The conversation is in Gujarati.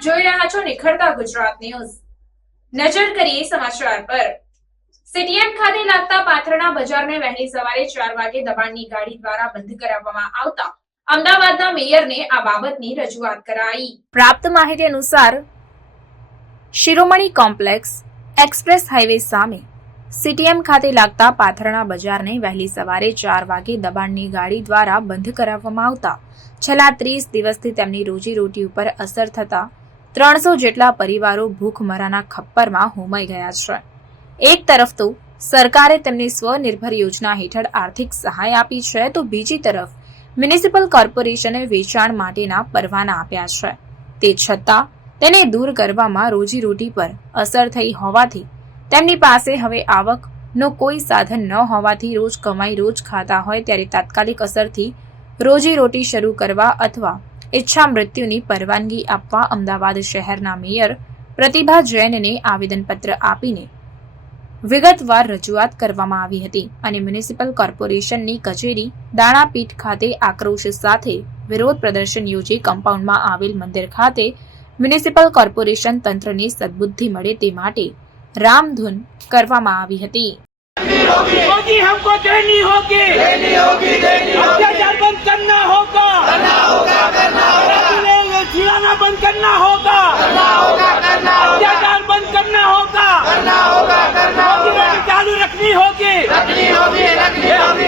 આપ જોઈ રહ્યા છો નિખરતા ગુજરાત ન્યૂઝ। નજર કરીએ સમાચાર પર। સીટીએમ ખાતે લાગતા પાથરણા બજારને વહેલી સવારે 4 વાગે દબાણની ગાડી દ્વારા બંધ કરાવવામાં આવતા અમદાવાદના મેયરને આ બાબતની રજૂઆત કરાઈ। પ્રાપ્ત માહિતી અનુસાર શિરોમણી કોમ્પ્લેક્સ એક્સપ્રેસ હાઈવે સામે સીટીએમ ખાતે લાગતા પાથરણા બજારને વહેલી સવારે 4 વાગે દબાણની ગાડી દ્વારા બંધ કરાવવામાં આવતા છેલ્લા 30 દિવસથી તેમની રોજીરોટી ઉપર અસર થતા 300 જેટલા પરિવારો ભૂખમરાના ખપ્પરમાં હોમાઈ ગયા છે। એક તરફ તો સરકારે તેમની સ્વનિર્ભર યોજના હેઠળ આર્થિક સહાય આપી છે, તો બીજી તરફ મ્યુનિસિપલ કોર્પોરેશને વેચાણ માટેના પરવાના આપ્યા છે। તે છતાં તેને દૂર કરવામાં રોજીરોટી પર અસર થઈ હોવાથી તેમની પાસે હવે આવકનો કોઈ સાધન ન હોવાથી રોજ કમાઈ રોજ ખાતા હોય ત્યારે તાત્કાલિક અસરથી રોજીરોટી શરૂ કરવા અથવા ઈચ્છા મૃત્યુની પરવાનગી આપવા અમદાવાદ શહેરના મેયર પ્રતિભા જૈનને આવેદનપત્ર આપીને વિગતવાર રજૂઆત કરવામાં આવી હતી અને મ્યુનિસિપલ કોર્પોરેશનની કચેરી દાણાપીઠ ખાતે આક્રોશ સાથે વિરોધ પ્રદર્શન યોજી કમ્પાઉન્ડમાં આવેલ મંદિર ખાતે મ્યુનિસિપલ કોર્પોરેશન તંત્રને સદબુદ્ધિ મળે તે માટે રામધૂન કરવામાં આવી હતી। होगी हमको देनी होगी अत्याचार बंद करना होगा जिलाना बंद करना होगा